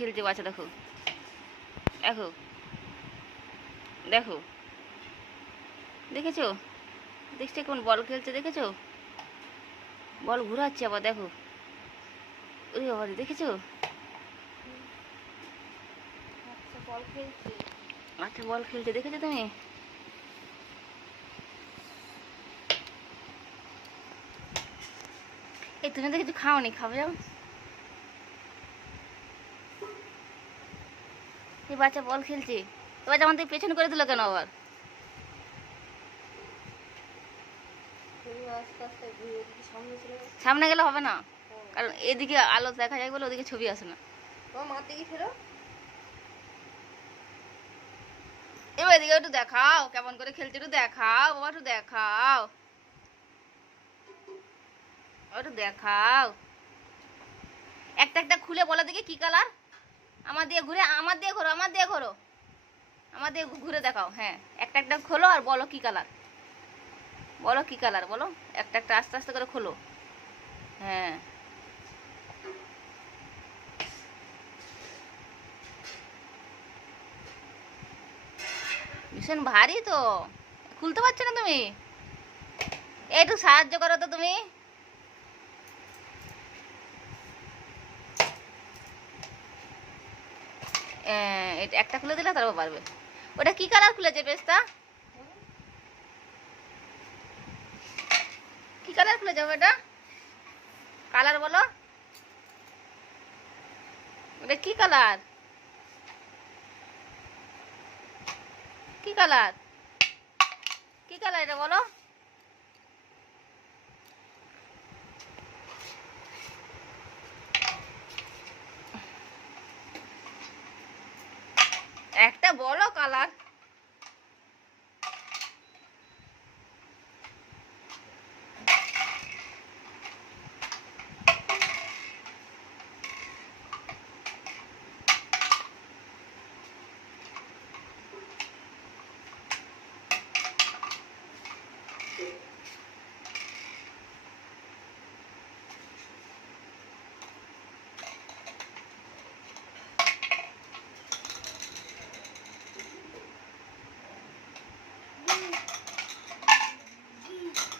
খেলছে বাচ্চা, দেখো দেখো দেখো, দেখেছো? দেখছো কেমন বল খেলছে, দেখেছো? বল ঘুরাচ্ছে আবার, দেখো। ওই বাবা, দেখেছো? আচ্ছা বল খেলছে, দেখেছো তুমি? এই তুমি তো কিছু খাওনি, খাবে যাও। এই বাচ্চা বল খেলছে, এবার যেমন তুই পেছনে করে দিল কেন আবার? সামনে গেলে হবে না, কারণ এদিকে আলো দেখা যায় বলে ওদিকে ছবি আসে না। এবার এদিকে একটু দেখাও কেমন করে খেলছে, একটু দেখাও বাবা, একটু দেখাও, একটু দেখাও। একটা একটা খুলে বলো দেখি কি কালার। আমার দিয়ে ঘুরে, আমার দিয়ে ঘোরো, আমার দিয়ে ঘোরো, আমার দিয়ে ঘুরে দেখাও। হ্যাঁ, একটা একটা খোলো আর বলো কি কালার, বলো কি কালার বলো। একটা একটা আস্তে আস্তে করে খোলো। হ্যাঁ, ভীষণ ভারী তো, খুলতে পারছো না তুমি? একটু সাহায্য করো তো তুমি। একটা খুলে দিলে তারপর পারবে। ওটা কি কালার খুলেছে পেস্তা? কি কালার খুলেছে ওটা? কালার বলো, ওটা কি কালার? কি কালার? কি কালার এটা বলো? একটা বলো কালার।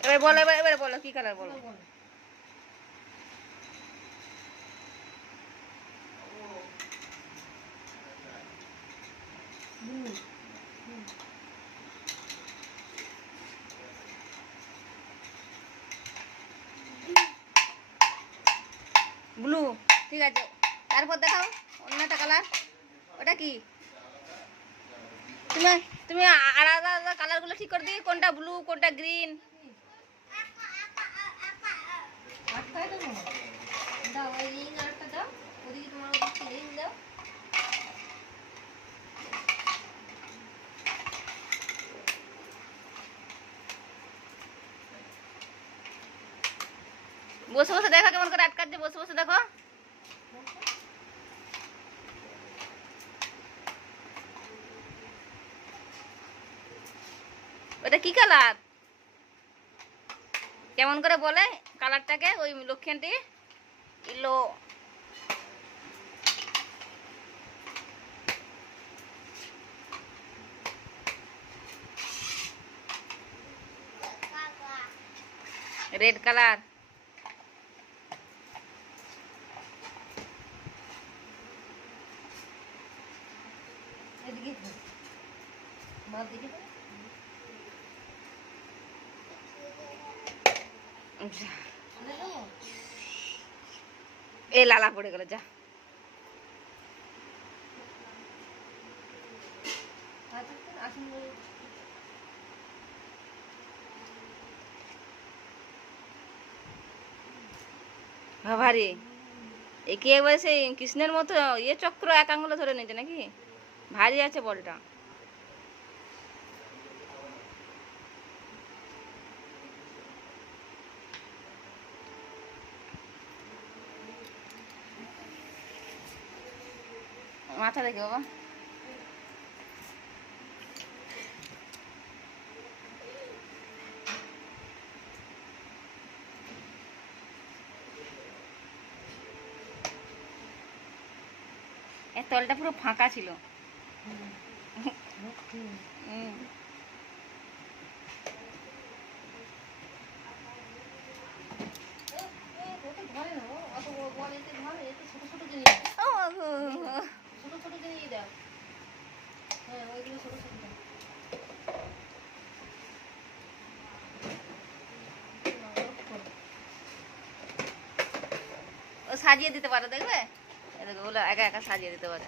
এবার বলো, এবার বলো কি কালার বলো। ব্লু, ঠিক আছে। তারপর দেখাও অন্য একটা কালার। ওটা কি? তুমি তুমি আলাদা আলাদা কালারগুলো ঠিক করে দিই, কোনটা ব্লু কোনটা গ্রিন। বসে বসে দেখো কেমন করে আটকাচ্ছে, বসে বসে দেখো। ওটা কি কালার? কেমন করে বলে কালারটাকে ওই লক্ষ্মীটি? Yellow, red colour. এ লালা পড়ে গেল, যা। ভারী, একে একবার সেই কৃষ্ণের মতো ইয়ে চক্র এক আঙুলে ধরে নিয়েছে নাকি? ভারী আছে বলটা। মাথা দেখে বাবা। এর তলটা পুরো ফাঁকা ছিল। ও সাজিয়ে দিতে পারে, দেখবে দেখো ওগুলো একা একা সাজিয়ে দিতে পারে।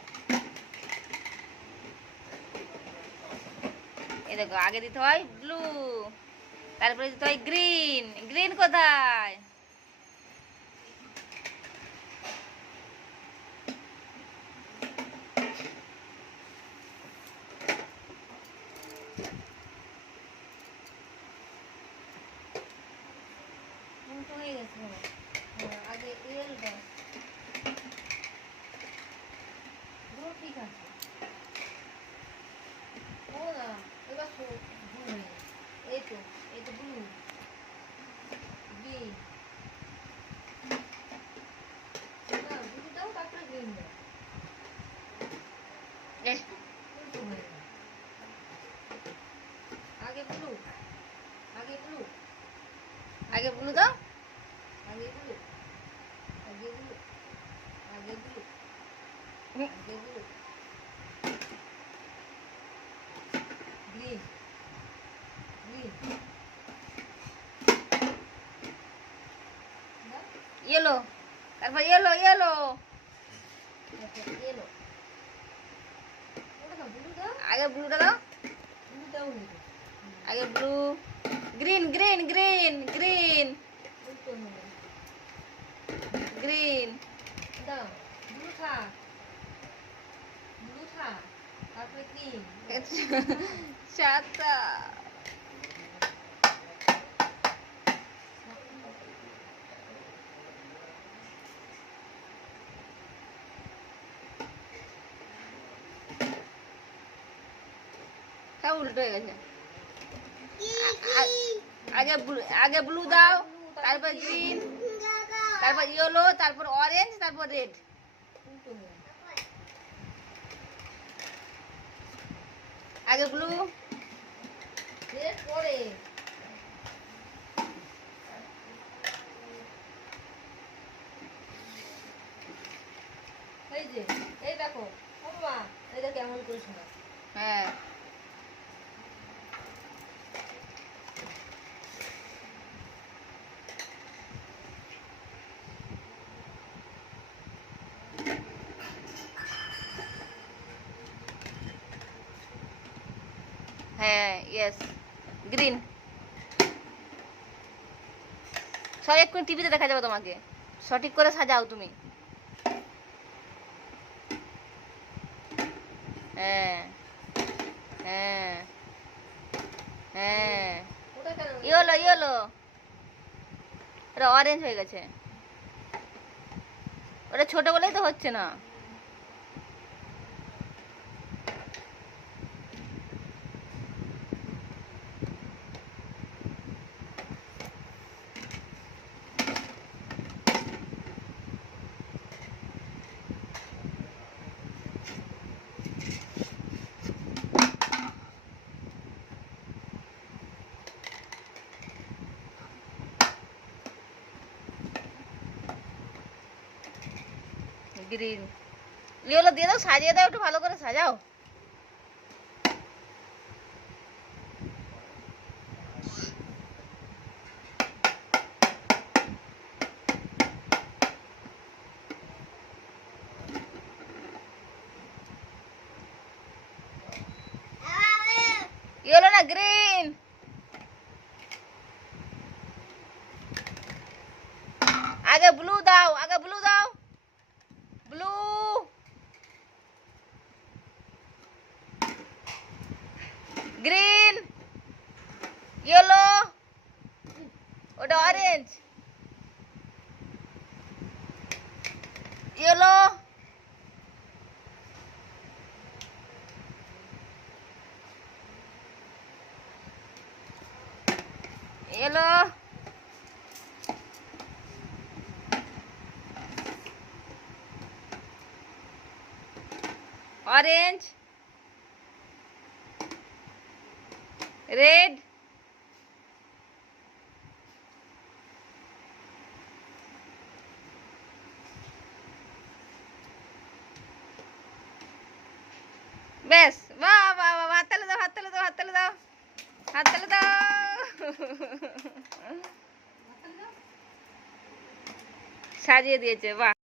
এই দেখো আগে দিতে হয় ব্লু, তারপরে দিতে হয় গ্রিন। গ্রিন কোথায়? হয়ে গেছে আগে ঠিক আছে। ও না এবার এই তো ব্লু গ্রিন না, ব্লুটাও তারপরে গ্রিন দাও। আগে ব্লু আগে ব্লু আগে ব্লু দাও, আগে ব্লু আগে ব্লু আগে ব্লু আগে ব্লু গ্রিন গ্রিন ইয়েলো, তারপর ইয়েলো ইয়েলো ইয়েলো। আগে ব্লুটা দাও, আগে blue green green green green green দাও, ব্লু থাক তারপরে গ্রিন। সাদা সব উল্টো হয়ে গেছে। আগে ব্লু দাও, তারপর গ্রিন, তারপর ইয়েলো, তারপর অরেঞ্জ, তারপর রেড। আগে ব্লু রেড পরে এই যে এই দেখো বাবা, এটা কেমন করে শোনা। হ্যাঁ হ্যাঁ ইয়েস গ্রিন। সব এক্ষুনি টিভিতে দেখা যাবে তোমাকে, সঠিক করে সাজাও তুমি। হ্যাঁ হ্যাঁ হ্যাঁ ইয়েলো ইয়েলো, ওটা অরেঞ্জ হয়ে গেছে, ওটা ছোট বলেই তো হচ্ছে না। গ্রিন ইয়েলো দিয়ে দাও, সাজিয়ে দাও, একটু ভালো করে সাজাও। ইয়েলো না গ্রিন, আগে ব্লু দাও, আগে ব্লু দাও, ব্লু গ্রিন ইয়েলো, ওটা orange yellow yellow orange, red, বেশ, বাহ বাহ বাহ, হাত তালে দাও, হাত তালে দাও, হাত তালে দাও, হাত তালে দাও। সাজিয়ে দিয়েছে, বাহ।